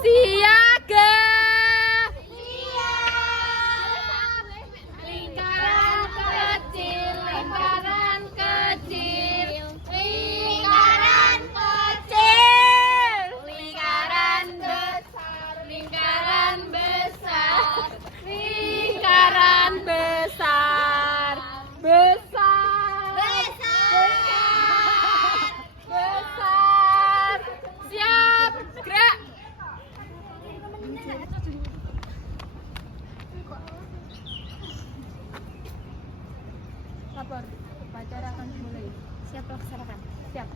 Siaga. Siap. Lingkaran kecil, lingkaran kecil, Lingkaran kecil. lingkaran besar, lingkaran besar, lingkaran besar, besar, Besar. besar. Siap, gerak. Lapor, upacara akan dimulai. Siap laksanakan. Siap.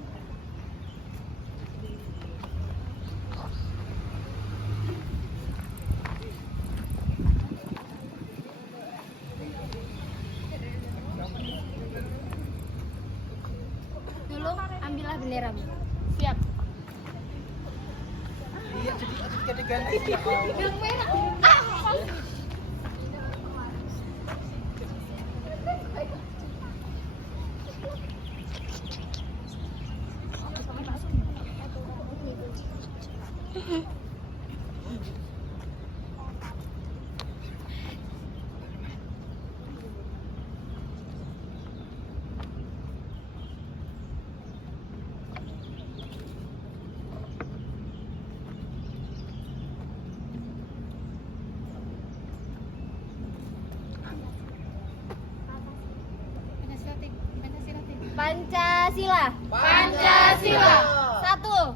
Dulu ambillah benderamu. Siap. Pancasila. Pancasila.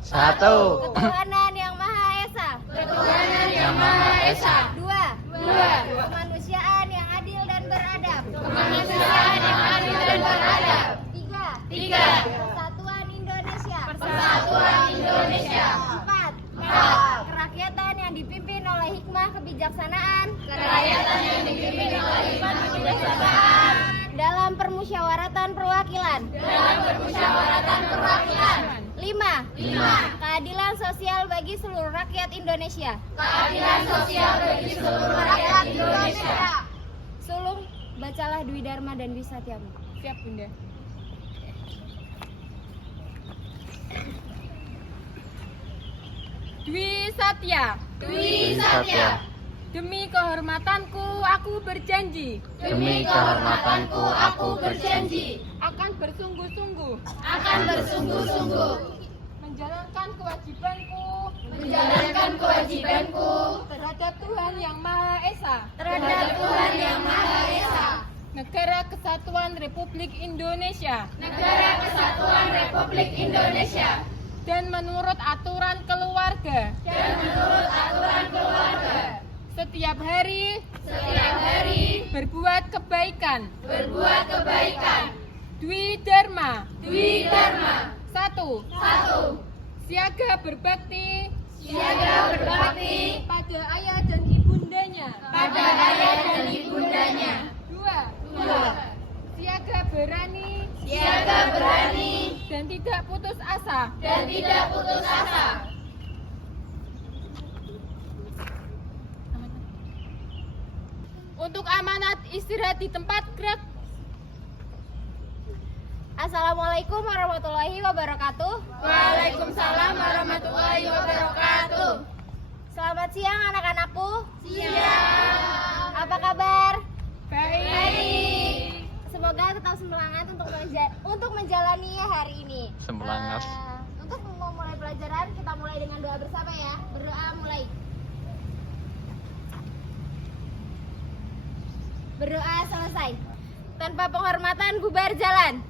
Satu. Ketuhanan yang Maha Esa. Ketuhanan yang Maha Esa. Dua. Dua. Kemanusiaan yang adil dan beradab. Kemanusiaan yang adil dan beradab. Tiga. Tiga. Persatuan Indonesia. Persatuan Indonesia. Empat. Empat. Kerakyatan yang dipimpin oleh hikmah kebijaksanaan. Kerakyatan yang dipimpin oleh hikmah kebijaksanaan. Dalam permusyawaratan perwakilan. Dalam permusyawaratan perwakilan. Lima. Lima. Keadilan sosial bagi seluruh rakyat Indonesia. Keadilan sosial bagi seluruh rakyat Indonesia. Sulung, bacalah Dwi Dharma dan Dwi Satyamu. Siap, Bunda. Dwi Satya. Dwi Satya. Demi kehormatanku, aku berjanji Demi kehormatanku aku berjanji akan bersungguh-sungguh akan bersungguh-sungguh menjalankan kewajibanku terhadap Tuhan Yang Maha Esa, Terhadap Tuhan Yang Maha Esa, Negara Kesatuan Republik Indonesia, Negara Kesatuan Republik Indonesia dan menurut aturan keluarga setiap hari berbuat kebaikan. Dwi Dharma. Satu. Siaga berbakti pada ayah dan ibundanya. Dua. Siaga berani dan tidak putus asa untuk amanat istirahat di tempat gerak. Assalamualaikum warahmatullahi wabarakatuh. Waalaikumsalam warahmatullahi wabarakatuh. Selamat siang anak-anakku. Siap. Apa kabar? Baik. Semoga tetap semangat untuk menjalani hari ini. Semangat. Untuk memulai pelajaran, kita mulai dengan doa bersama ya. Berdoa mulai. Berdoa selesai. Tanpa penghormatan bubar jalan.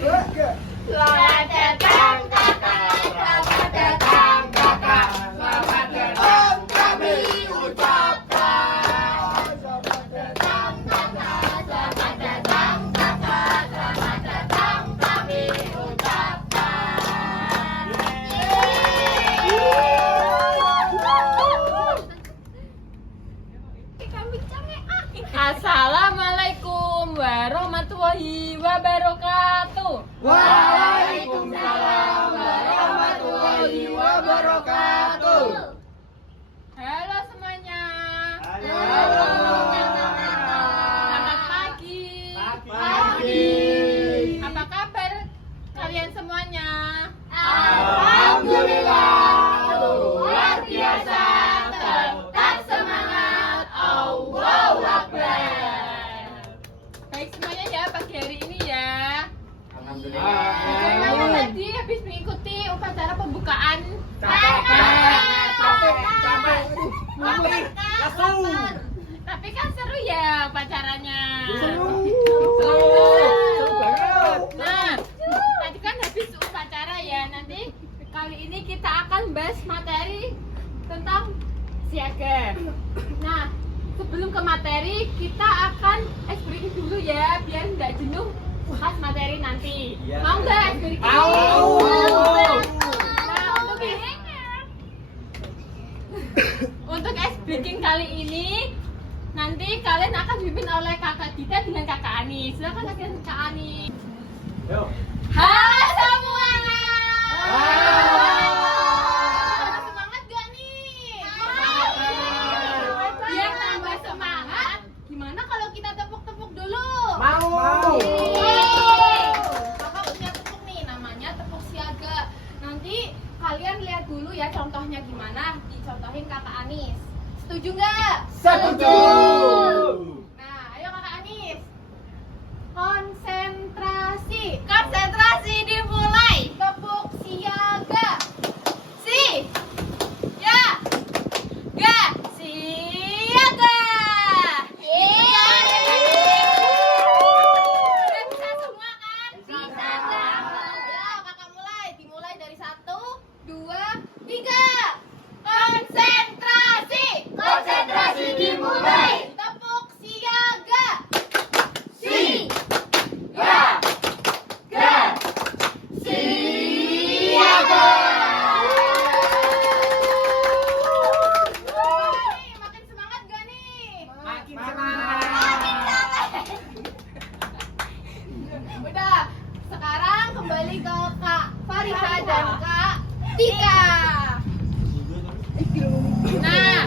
Selamat datang kakak. Selamat datang kakak. Selamat datang kami ucapkan. Selamat datang kakak. Selamat datang kakak. Selamat datang kami ucapkan. Assalamualaikum warahmatullahi wabarakatuh. Waalaikumsalam warahmatullahi wabarakatuh. Halo semuanya. Halo. Selamat pagi. semuanya ya pagi hari ini ya. Alhamdulillah. Gimana tadi habis mengikuti upacara pembukaan? Capek. Tapi kan seru ya upacaranya. Seru banget. banget. Nah, tadi kan habis upacara ya. Nanti kali ini kita akan bahas materi tentang siaga. Nah, sebelum ke materi kita akan ice breaking dulu ya, biar nggak jenuh pas materi nanti. Iya. Mau nggak ice breaking? Mau. Nah, untuk ice breaking kali ini nanti kalian akan dipimpin oleh kakak Dita dengan kakak Ani. Silakan kakak Ani. Yo. Halo semua. Halo. Semangat gak nih? Semangat. Biar tambah semangat, gimana kalau kita tepuk-tepuk dulu? Mau. Kakak punya tepuk nih, namanya tepuk siaga. Nanti kalian lihat dulu ya contohnya gimana, dicontohin kakak Anis. Setuju nggak? Setuju. Nah, ayo kakak Anis. Konsentrasi. Konsentrasi dimulai. Tepuk siaga. Si. Ya. Ga. Siaga. Iya. Udah bisa semua kan? Bisa. Ya, kakak mulai. Dimulai dari 1, 2, 3. Konsentrasi. Konsentrasi dimulai. Tepuk siaga. Si. Ga. Siaga. Nih, makin semangat gak nih? Makin Makin capek. Udah, sekarang kembali ke Kak Fariha dan Kak Tika. Nah,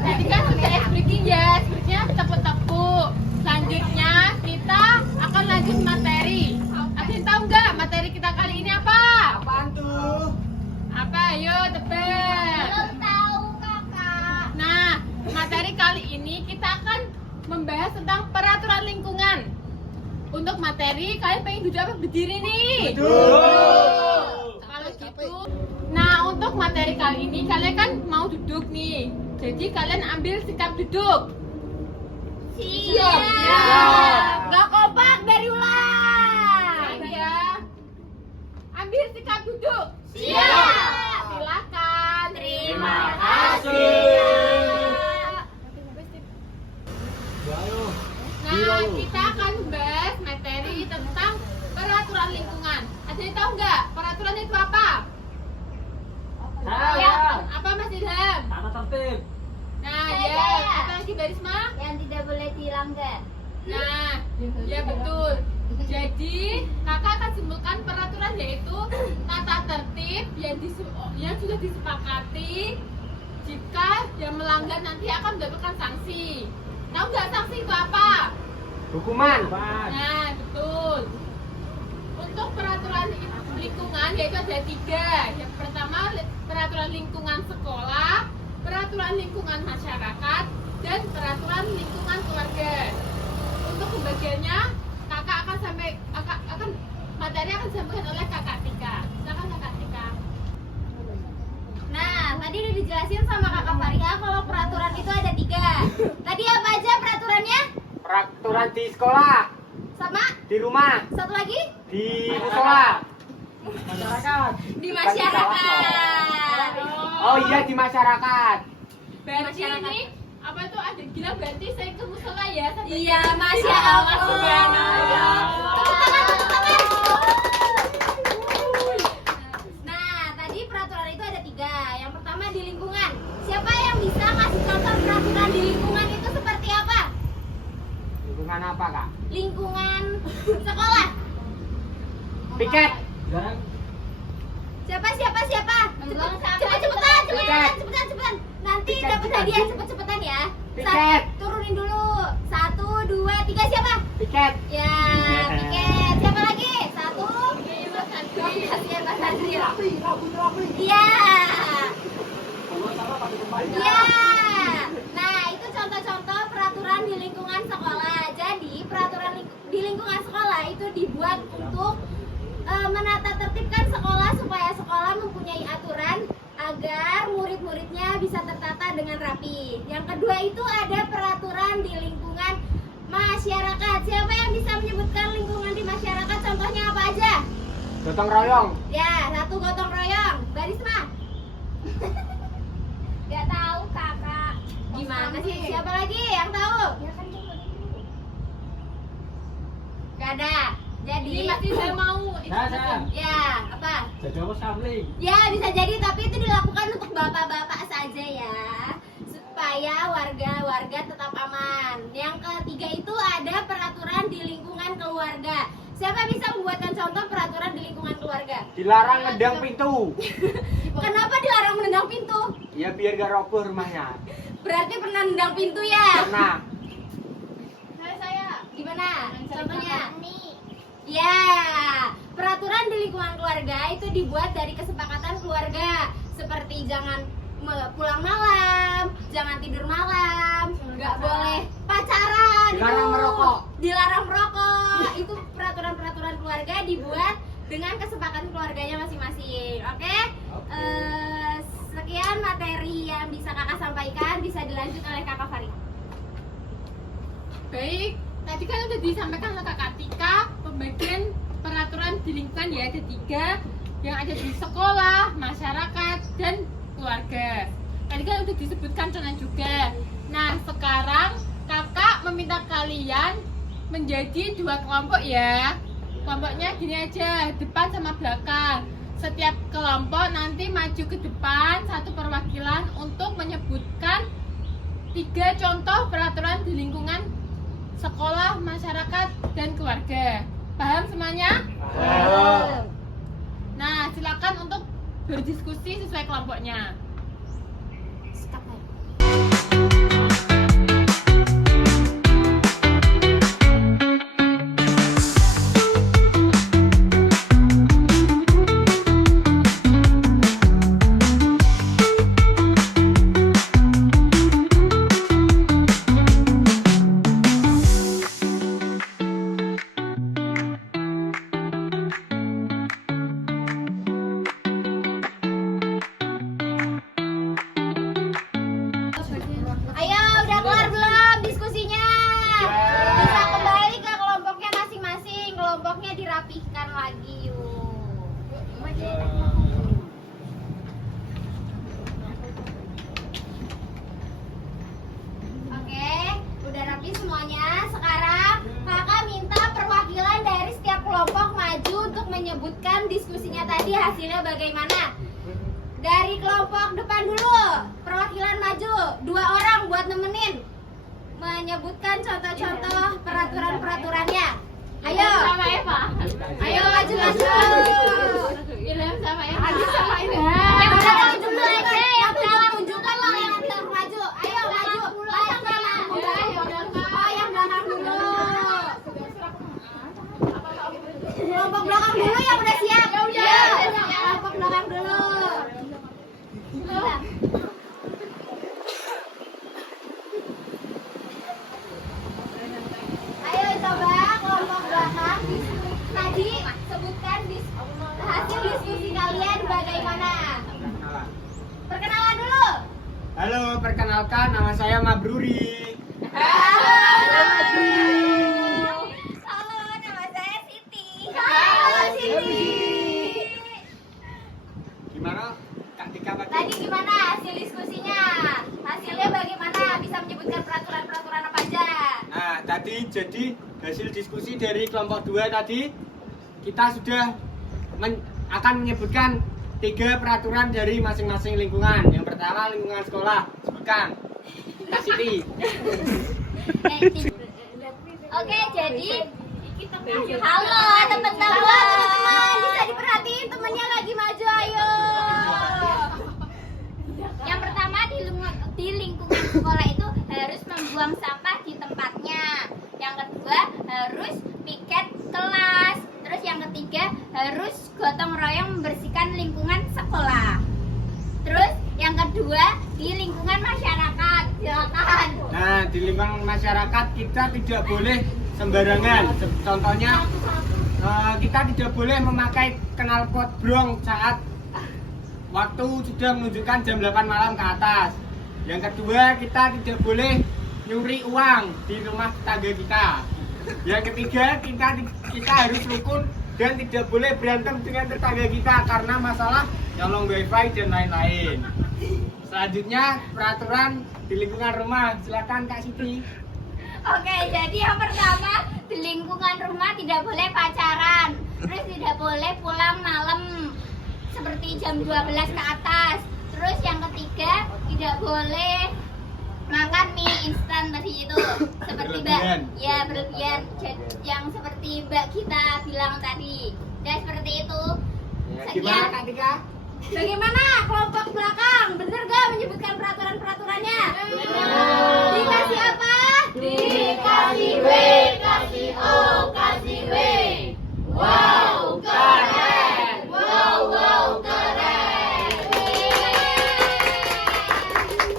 tadi kan sudah ice breaking ya, sebenarnya tepuk-tepuk. Selanjutnya kita akan lanjut materi. Ada yang tahu nggak materi kita kali ini apa? Apaan tuh? Apa? Ayo tebak. Belum tahu kakak. Nah, materi kali ini kita akan membahas tentang peraturan lingkungan. Untuk materi, kalian pengen duduk apa berdiri nih? Betul. Kalau gitu, nah untuk materi kali ini kalian kan mau duduk nih. Jadi kalian ambil sikap duduk. Siap. Gak kompak dari ulang. Lagi ya. Ambil sikap duduk. Siap. Silakan. Terima Nah, kita akan membahas materi tentang peraturan lingkungan. Ada yang tahu nggak peraturan itu apa? Tahu. Ya, apa Mas Ilham? Tata tertib. Nah, Saya. ya. Apa lagi Mbak Risma? Yang tidak boleh dilanggar. Nah, ya betul. Jadi, kakak akan simpulkan peraturan yaitu tata tertib yang sudah disepakati. Jika yang melanggar nanti akan mendapatkan sanksi. Tahu nggak sanksi itu apa? Hukuman. Nah, betul. Untuk peraturan lingkungan yaitu ada 3. Yang pertama peraturan lingkungan sekolah, peraturan lingkungan masyarakat, dan peraturan lingkungan keluarga. Untuk pembagiannya, kakak akan materi akan disampaikan oleh kakak Tika. Silakan kakak Tika. Nah, tadi udah dijelasin sama kakak Fariha kalau peraturan itu ada 3. Tadi apa aja peraturannya? Peraturan di sekolah, Sama di rumah, satu lagi di musola, masyarakat. di masyarakat. Oh iya di masyarakat. Berarti ini apa tuh ada gila berarti saya ke musola ya? Sampai Iya, ke- Masya Allah. Subhanallah. Tepuk tangan, tepuk tangan. Nah, tadi peraturan itu ada 3. Yang pertama di lingkungan. Siapa yang bisa ngasih contoh peraturan di lingkungan itu seperti apa? Lingkungan apa kak? Lingkungan sekolah. Piket. Siapa? Cepetan. Cepetan. Nanti Piket, dapat piket. hadiah cepet-cepetan ya. Piket. Turunin dulu. 1, 2, 3 siapa? Piket. Ya, piket. Siapa lagi? 1. Mas Andri. Kasihan Mas Andri. Iya. Iya. Nah, itu contoh-contoh peraturan di lingkungan sekolah. Jadi, peraturan di lingkungan dibuat untuk menata tertibkan sekolah supaya sekolah mempunyai aturan agar murid-muridnya bisa tertata dengan rapi. Yang kedua itu ada peraturan di lingkungan masyarakat. Siapa yang bisa menyebutkan lingkungan di masyarakat? Contohnya apa aja? Gotong royong. Ya, satu gotong royong. Barisma. Gak tahu kakak. Gimana sih? Siapa lagi yang tahu? Ya kan coba dulu. Gak ada. Jadi, Ini masih saya mau Saya. ya apa? Jadi apa samling? Ya bisa jadi, tapi itu dilakukan untuk bapak-bapak saja ya, supaya warga-warga tetap aman. Yang ketiga itu ada peraturan di lingkungan keluarga. Siapa bisa membuatkan contoh peraturan di lingkungan keluarga? Dilarang nendang pintu. Kenapa dilarang menendang pintu? Ya biar gak roboh rumahnya. Berarti pernah nendang pintu ya? Karena saya. Gimana? Contohnya? Nih. Ya, peraturan di lingkungan keluarga itu dibuat dari kesepakatan keluarga, seperti jangan pulang malam, jangan tidur malam, nggak boleh pacaran, Dilarang itu. merokok. Dilarang merokok. Itu peraturan-peraturan keluarga dibuat dengan kesepakatan keluarganya masing-masing. Oke? Sekian materi yang bisa kakak sampaikan, bisa dilanjut oleh kakak Farid. Baik, tadi kan udah disampaikan oleh Kak Tika pembagian peraturan di lingkungan ya, ada 3 yang ada di sekolah, masyarakat, dan keluarga. Tadi kan udah disebutkan contohnya juga. Nah, sekarang kakak meminta kalian menjadi 2 kelompok ya. Kelompoknya gini aja, depan sama belakang. Setiap kelompok nanti maju ke depan, 1 perwakilan untuk menyebutkan 3 contoh peraturan di lingkungan sekolah, masyarakat, dan keluarga. Paham semuanya? Paham. Nah, silakan untuk berdiskusi sesuai kelompoknya. Ayo, udah kelar belum diskusinya? Bisa kembali ke kelompoknya masing-masing. Kelompoknya dirapihkan lagi yuk. Oke, udah rapi semuanya. Sekarang kakak minta perwakilan dari setiap kelompok maju untuk menyebutkan diskusinya tadi hasilnya bagaimana. Dari kelompok depan dulu, perwakilan maju, 2 orang buat nemenin menyebutkan contoh-contoh peraturan-peraturannya. Ayo, Sama Eva. ayo maju. Ilham sama Eva. Sama Yang belakang dulu aja, yang belakang tunjukkan loh yang belakang maju. Ayo maju, yang belakang dulu. Oh, yang belakang dulu. Kelompok belakang dulu yang udah siap. Ya, kelompok belakang dulu. Ayo coba kelompok belakang tadi sebutkan hasil diskusi kalian bagaimana. Perkenalan dulu. Halo, perkenalkan nama saya Mabruri. Halo, nama saya Siti. Halo, Siti. Gimana Kak Tika tadi? Tadi gimana hasil diskusinya? Hasilnya bagaimana? Bisa menyebutkan peraturan-peraturan apa aja? Nah, tadi jadi hasil diskusi dari kelompok 2 tadi kita sudah akan menyebutkan 3 peraturan dari masing-masing lingkungan. Yang pertama lingkungan sekolah, sebutkan. Kak Siti. Oke, jadi halo teman-teman, bisa diperhatiin temennya lagi maju, ayo. Yang pertama di lingkungan sekolah itu harus membuang sampah di tempatnya. Yang kedua harus piket kelas. Terus yang ketiga harus gotong royong membersihkan lingkungan sekolah. Terus yang kedua di lingkungan masyarakat. Silakan. Nah, di lingkungan masyarakat kita tidak boleh sembarangan. Contohnya kita tidak boleh memakai knalpot brong saat waktu sudah menunjukkan jam 8 malam ke atas. Yang kedua, kita tidak boleh nyuri uang di rumah tetangga kita. Yang ketiga, kita harus rukun dan tidak boleh berantem dengan tetangga kita karena masalah nyolong wifi dan lain-lain. Selanjutnya, peraturan di lingkungan rumah. Silakan Kak Siti. Oke, jadi yang pertama di lingkungan rumah tidak boleh pacaran, terus tidak boleh pulang malam seperti jam 12 ke atas. Terus yang ketiga tidak boleh makan mie instan tadi itu seperti Berlebihan. berlebihan yang seperti Mbak kita bilang tadi. Dan seperti itu. Ya, gimana Kak Tika? Bagaimana kelompok belakang? Bener gak menyebutkan peraturan-peraturannya? Dikasih apa? Dikasih W, kasih O, kasih W. Wow, keren. Wow, keren.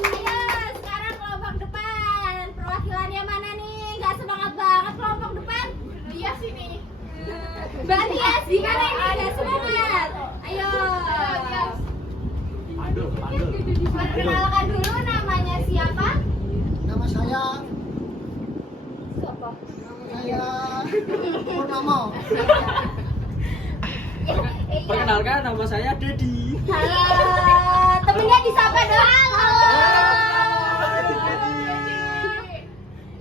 Ayo, sekarang kelompok depan. Perwakilannya mana nih? Gak semangat banget kelompok depan. Dia sini. Mbak Tias, gimana ini? Gak semangat. Ayo. Perkenalkan dulu namanya siapa? Nama saya Purnomo. Perkenalkan, nama saya Dedi. Halo, temennya disapa dong.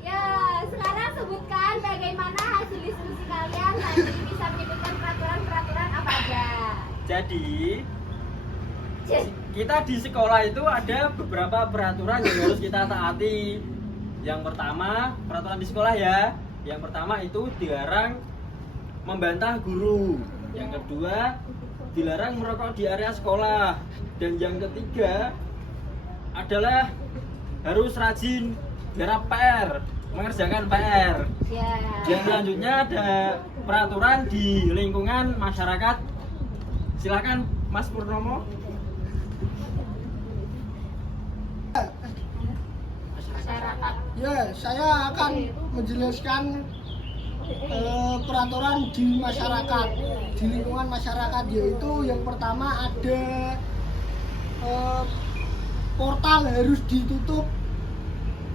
Ya, sekarang sebutkan bagaimana hasil diskusi kalian. Nanti bisa menyebutkan peraturan-peraturan apa aja. Jadi kita di sekolah itu ada beberapa peraturan yang harus kita taati. Yang pertama, peraturan di sekolah ya. Yang pertama itu dilarang membantah guru. Yang kedua, dilarang merokok di area sekolah. Dan yang ketiga adalah harus rajin garap PR, mengerjakan PR. Ya. Dan selanjutnya ada peraturan di lingkungan masyarakat. Silakan Mas Purnomo. Ya, saya akan menjelaskan peraturan di masyarakat, di lingkungan masyarakat, yaitu yang pertama ada portal harus ditutup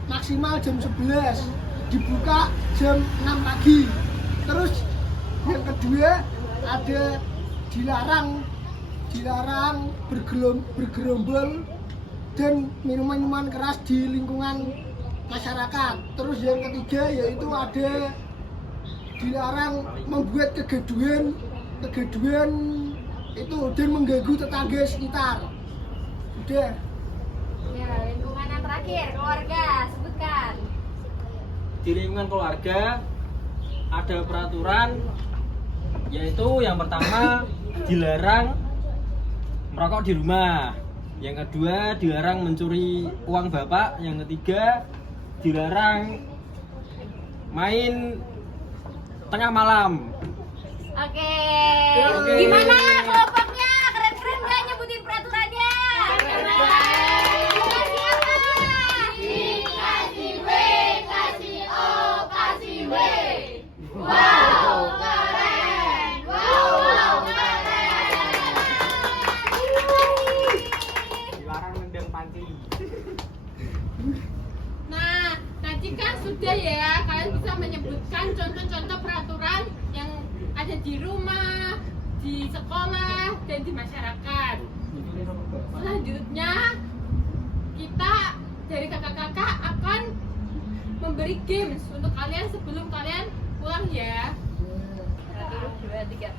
maksimal jam 11, dibuka jam 6 pagi. Terus yang kedua ada dilarang bergerombol dan minuman keras di lingkungan masyarakat. Terus yang ketiga yaitu ada dilarang membuat kegaduhan itu dan mengganggu tetangga sekitar. Udah. Ya, lingkungan yang terakhir, keluarga, sebutkan. Di lingkungan keluarga ada peraturan, yaitu yang pertama dilarang merokok di rumah. Yang kedua dilarang mencuri uang bapak. Yang ketiga dilarang main tengah malam. Oke. Oke. Gimana kelompoknya? Keren-keren nggak nyebutin peraturannya? Dikasih apa? Dikasih W, kasih O, kasih W. Wow, keren. Wow, keren. Dilarang nendang panci. Nah, tadi kan sudah ya, kalian bisa menyebutkan contoh-contoh peraturan yang ada di rumah, di sekolah, dan di masyarakat. Selanjutnya, kita dari kakak-kakak akan memberi games untuk kalian sebelum kalian pulang ya. 1, 2, 3.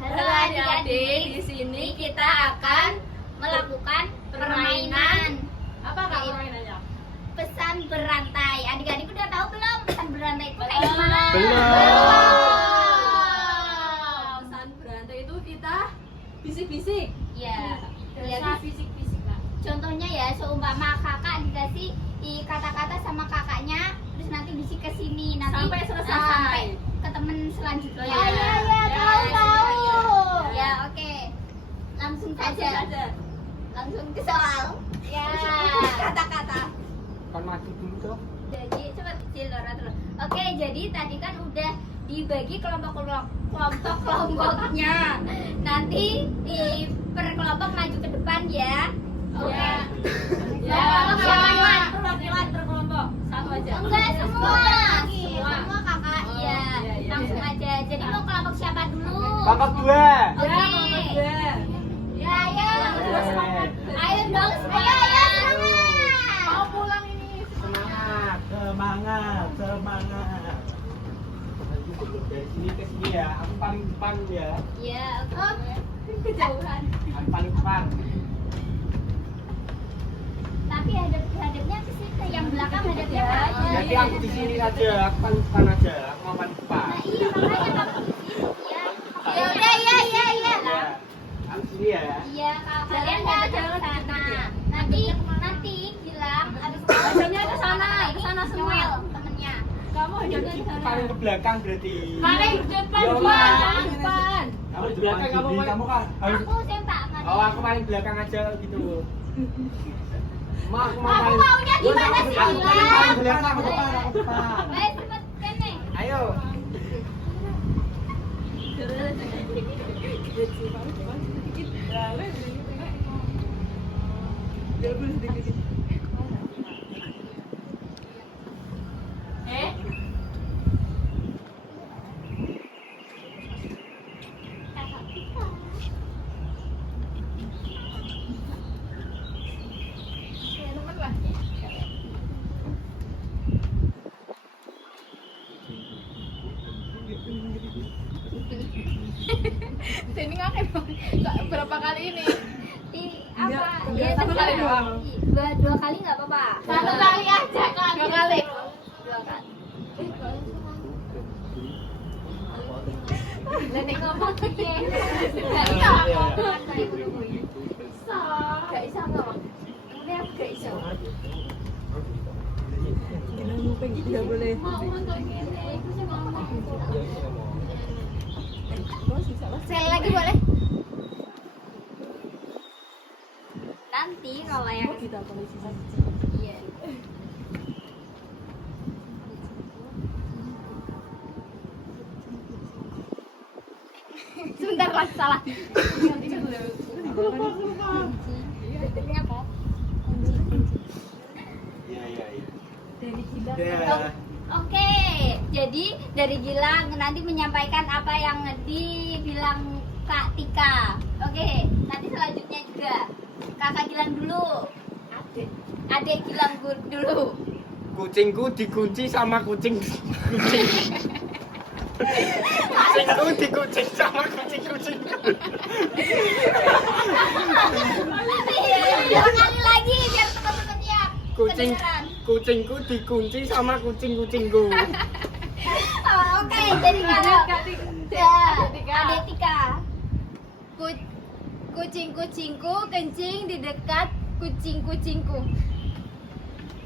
Halo adik-adik, di sini kita akan melakukan permainan Apa kak permainannya? pesan berantai. Adik-adik udah tahu belum pesan berantai itu kayak gimana? Pesan berantai itu kita bisik-bisik. Ya. Biasa bisik-bisik lah. Contohnya ya, seumpama kakak dikasih kata-kata sama kakaknya, terus nanti bisik ke sini nanti Sampai selesai. sampai ke temen selanjutnya. Ya, tahu. Ya, oke. Langsung saja. Langsung ke soal. Ya, kata-kata. Kan maju dulu dong. Jadi coba Cilora dulu. Oke, jadi tadi kan udah dibagi kelompoknya. Nanti di per kelompok maju ke depan ya. Oke. Ya, perwakilan per kelompok. Satu aja. Enggak semua. Semua kakak. Oh, Iya, iya. langsung aja. Jadi mau kelompok siapa dulu? Kelompok 2. Oke. Ya, ayo. Ayo dong semuanya. Mau pulang ini. Semangat. Semangat, semangat. Dari sini ke sini ya. Aku paling depan ya. Iya, oke. Kejauhan. Aku paling depan. Tapi hadapnya ke situ, yang belakang hadapnya ke aja. Jadi aku di sini aja. Aku paling depan aja. Aku mau paling depan. Nah iya makanya kamu di sini ya. Ya udah, iya. Ya. Aku sini ya. Iya, kalian hadap ke sana. Nanti bilang abis Hadapnya ke sana semua. temennya. Kamu hadapnya ke sana. Paling ke belakang berarti. Paling depan, Ya, depan, depan. Kamu di belakang kamu kan harus. Aku sempak. Oh, aku paling belakang aja gitu. Kamu maunya gimana sih, Aku Gilang? paling belakang, aku depan. Baik, cepet kene. Ayo. Eh, Sini ngapain? Berapa kali ini? Di apa? Iya, Ya, satu kali doang. Dua kali nggak apa-apa. Satu kali aja kan. Dua kali. Dua kali. Nenek ngomong piye? Nggak Iya. bisa. Gak bisa ngomong. Ini aku gak bisa. Mau untuk ini. Sekali lagi boleh? Nanti kalau yang iya. Sebentar lagi salah. Iya. Ya. Oke, jadi dari Gilang nanti menyampaikan apa yang dibilang Kak Tika. Oke, nanti selanjutnya juga Kakak Gilang dulu. Adek Gilang dulu. Kucingku dikunci sama kucing. Kucingku dikucing sama kucing. Iya, dua kali lagi biar teman-temannya kedengeran. Kucingku dikunci sama kucingku. Oh, oke, jadi kalau Adek Tika. Kucing-kucingku kencing di dekat kucing-kucingku.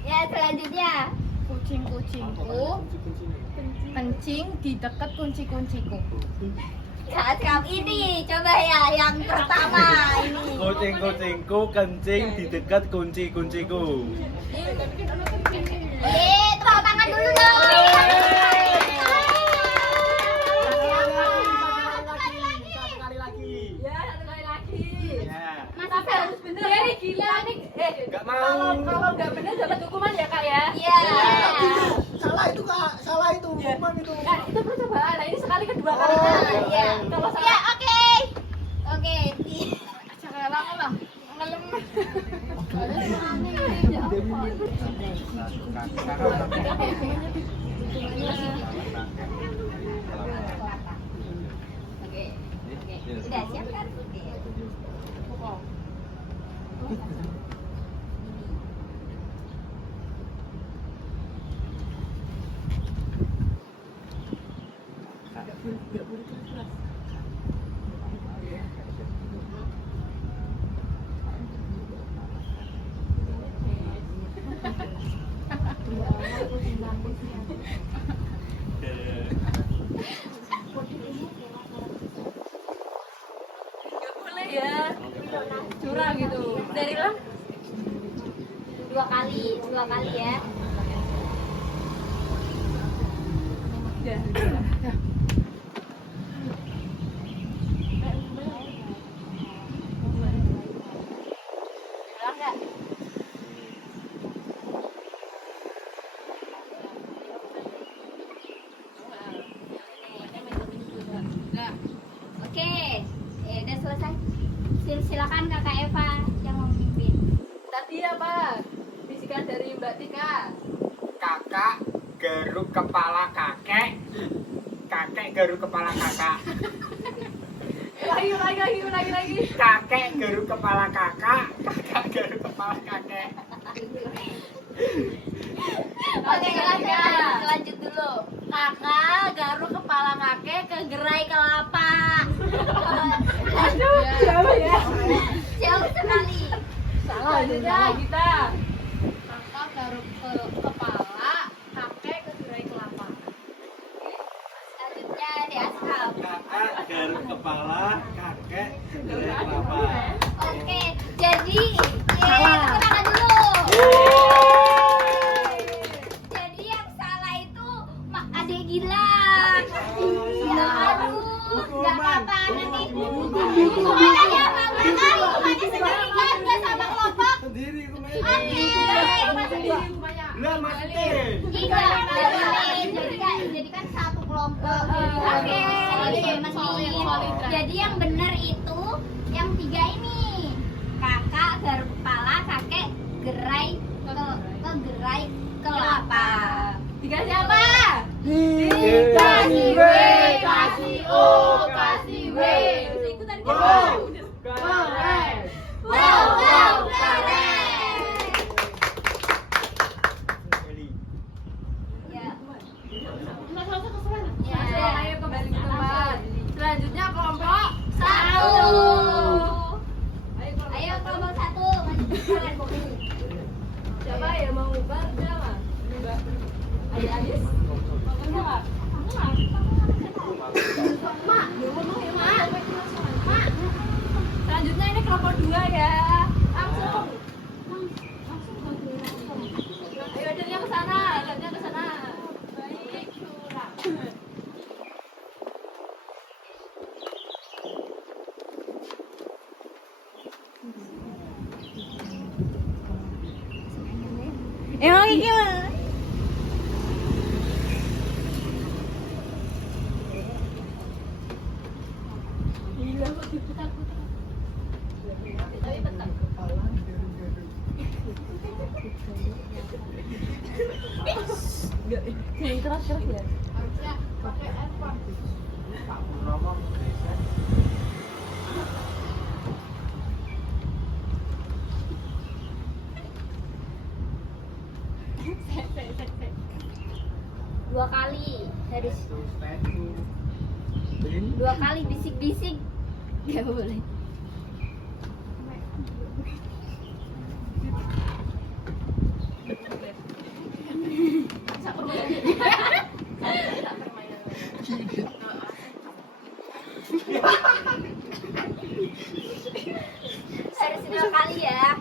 Ya, selanjutnya. Kucing-kucingku kencing di dekat kunci-kunciku. Saat kali ini coba ya yang pertama ini. Kucing-kucingku kencing di dekat kunci-kunciku. Tepuk tangan dulu dong. Sekali lagi. Ya, satu kali lagi. Ya. Tapi harus bener. Jadi gila nih. Enggak mau. Kalau nggak bener dapat hukuman ya kak ya. Iya. Salah itu kak, salah itu hukuman itu. Kan itu percobaan. Nah ini sekali kedua kali. Oh, iya. Kalau Ya, salah, oke. Oke. jangan lama lah. Ngelem. Oke. Sudah siap kan? Nggak boleh ya. Curang gitu. Dari lah. Dua kali ya. Ya. Silakan Kakak Eva yang memimpin. Tadi apa? Bisikan dari Mbak Tika. Kakak garuk kepala kakek. Kakek garuk kepala kakak. Lagi. Kakek garuk kepala kakak. Kakak garuk kepala kakek. Oke, lanjut dulu. Kakak garuk kepala kakek ke gerai kelapa. Siapa ya? Jauh sekali. Salah kita. Kakak garuk kepala kakek ke gerai kelapa. Selanjutnya di Ashab. Kakak garuk kepala, kakek gerai kelapa. Oke, jadi tepuk tangan dulu. Jadi yang salah itu Adek Gilang. Ya aduh, nggak apa-apa nanti. Hukumannya ya, Bang. Hukumannya sendiri kan, nggak sama kelompok. Sendiri Oke. Lah masukin. Jadi kan satu kelompok. Oke. Jadi yang benar itu yang 3 ini. Kakak garuk kepala, kakek gerai ke gerai kelapa. Dikasih apa? Dikasih W, kasih O, kasih W. Ikutan kita. Wow. Keren. Wow, keren. Ya. Ya, ayo kembali ke tempat. Selanjutnya kelompok 1. Ayo Ayo kelompok 1 maju ke depan. siapa yang mau ngubar? Siapa? Mbak. Ayah Adis. Enggak. Mak, ngomong ya, Mak. Mak. Selanjutnya ini kelompok 2 ya. Langsung. Ayo lihatnya ke sana, lihatnya ke sana. Baik, curang. Emang iki mah. Dua kali dari 2 kali bisik-bisik. Gak boleh. Harus 2 kali ya.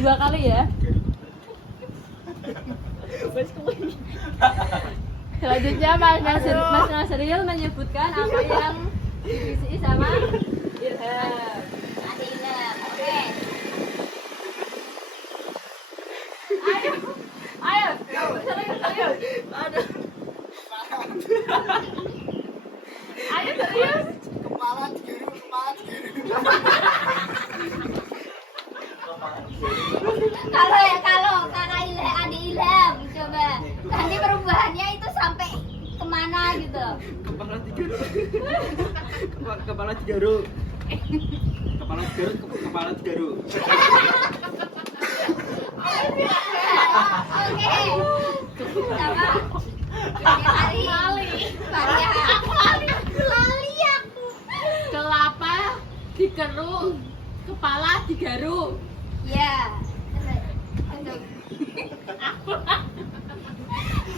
Dua kali ya. Selanjutnya Mas Nasril menyebutkan apa yang diisi sama Ilham. Adilem. Oke. Ayo, serius. Ayo serius. Kepala digaruk, kepala digaruk. Kalau kakak adik Ilham coba nanti perubahannya itu sampai kemana gitu. Kepala digaruk. Kepala digaruk. Kepala digaruk. Oke. Sama. Lali. Aku. Kelapa dikeruk, kepala digaruk. Ya.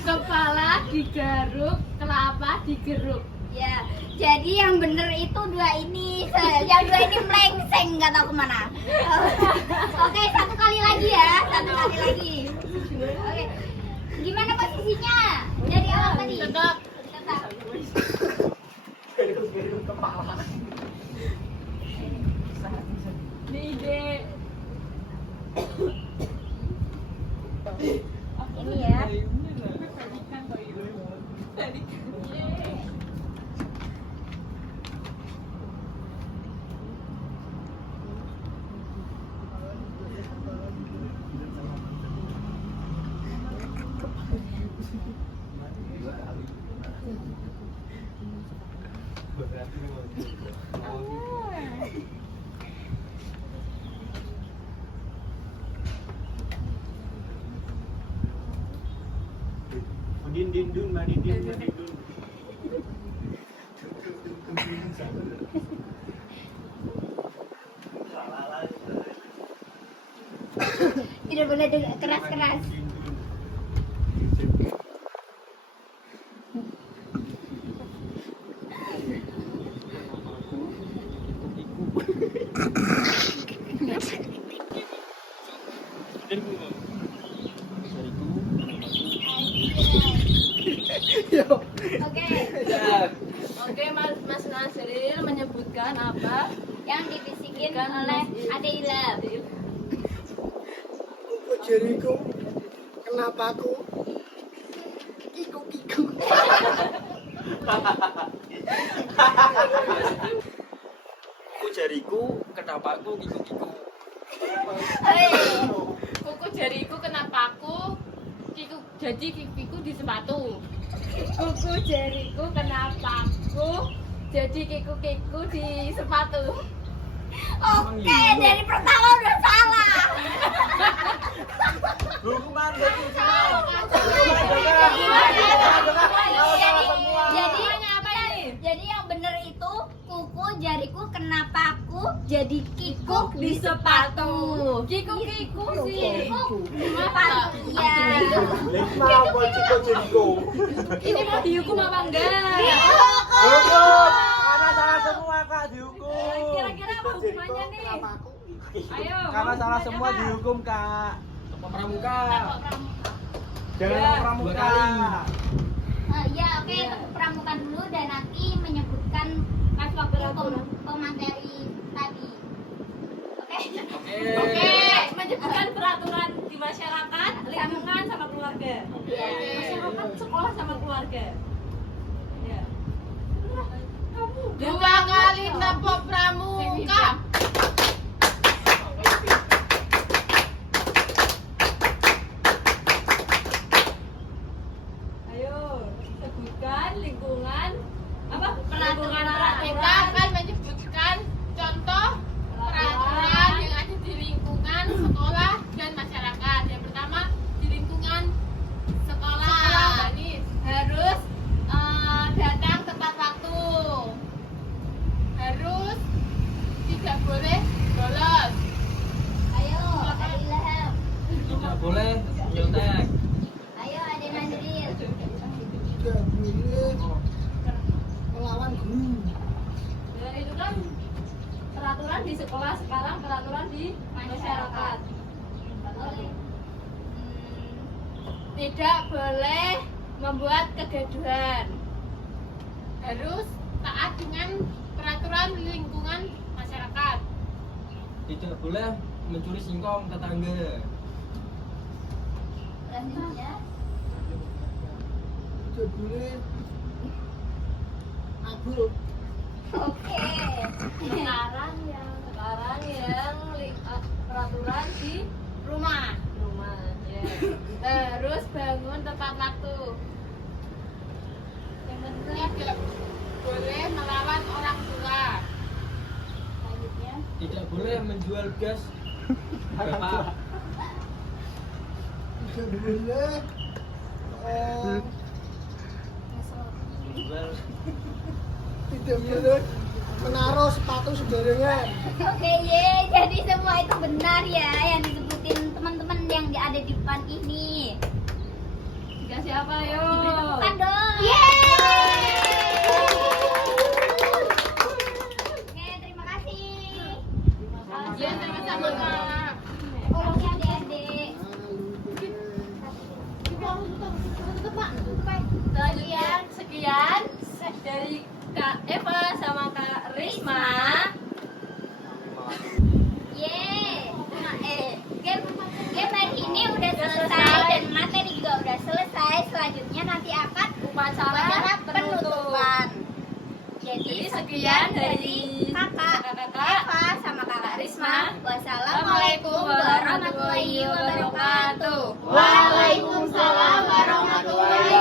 Kepala digaruk, kelapa digeruk. Ya. Jadi yang bener itu 2 ini. Yang 2 ini melengseng nggak tahu kemana. Oke, 1 kali lagi ya. 1 kali lagi. Oke. Gimana posisinya? Dari awal tadi. Tetap. Ini ide. Ini ya. Dindun, Mbak Dindun. Tidak boleh keras-keras. Oke, Oke, Mas Nasril menyebutkan apa? yang dibisikin oleh Ade Ilham. Kuku jariku, kenapa aku kiku-kiku? Kuku jariku, kenapa aku kiku-kiku? Kuku jariku kena paku, jadi kikiku di sepatu. Kuku jariku kena paku, jadi kiku-kiku di sepatu. Oke, dari pertama udah salah. Hukuman jadi Jadi yang bener itu kuku jariku kena paku jadi kikuk di sepatu. Kiku-kiku sih. Sepatu, iya. Lima bociko jeriku. Ini mau dihukum apa enggak? Hukum, karena salah semua Kak dihukum. Kira-kira apa hukumannya nih? Ayo. Karena salah semua dihukum Kak. pramuka. Jangan Ya, pramuka. 2 kali. Ya oke, tepuk pramuka dulu dan nanti menyebutkan pas waktu pemateri tadi. Oke. Oke, menyebutkan peraturan di masyarakat, lingkungan sama keluarga. Masyarakat, sekolah sama keluarga. Ya. 2 kali nepok pramuka. Ayo, sebutkan lingkungan apa? Lingkungan kita akan menyebutkan contoh peraturan yang ada di lingkungan sekolah dan masyarakat. Yang pertama di lingkungan sekolah. Ini harus datang tepat waktu. Harus tidak boleh bolos. Ayo, Ade Ilham. Tidak boleh nyontek. Ayo, Ade Nazril. Tidak boleh melawan guru. Ya, itu kan peraturan di sekolah, sekarang peraturan di masyarakat. Tidak boleh membuat kegaduhan. Harus taat dengan peraturan lingkungan masyarakat. Tidak boleh mencuri singkong tetangga. Selanjutnya, Tidak boleh abul. oke. Sekarang yang peraturan di rumah. Ya. Terus bangun tepat waktu. Tidak boleh melawan orang tua. Selanjutnya, Tidak boleh menjual gas. Bapak. Tidak boleh Menjual. tidak boleh menaruh sepatu sembarangan. oke ye, jadi semua itu benar ya yang disebutin teman-teman yang ada di depan ini. Dikasih apa yo? Diberi tepukan dong. Oke, terima kasih. Ya, sama-sama Kak. Orangnya adik-adik. Sekian dari Kak Eva sama Kak Risma. Game hari ini udah selesai dan materi juga udah selesai. Selanjutnya nanti akan upacara penutupan. Jadi sekian dari kakak Eva sama kakak Risma. Wassalamualaikum warahmatullahi wabarakatuh. Waalaikumsalam warahmatullahi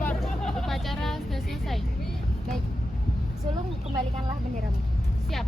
Lapor, upacara sudah selesai. Baik. Sulung, kembalikanlah benderamu. Siap.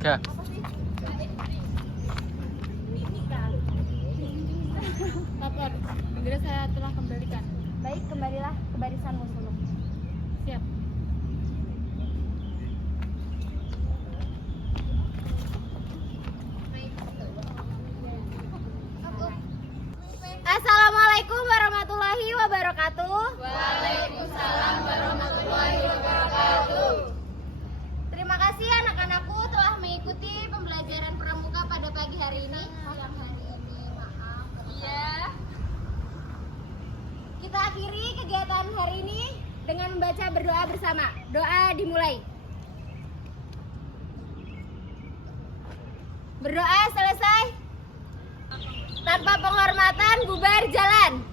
Gak. Lapor, bendera saya telah kembalikan. Baik, kembalilah ke barisanmu, Sulung. Siap. Assalamualaikum warahmatullahi wabarakatuh. Waalaikumsalam warahmatullahi wabarakatuh. Terima kasih anak-anakku telah mengikuti pembelajaran pramuka pada pagi hari ini. Iya. Kita akhiri kegiatan hari ini dengan membaca berdoa bersama. Doa dimulai. Berdoa selesai. Tanpa penghormatan bubar jalan.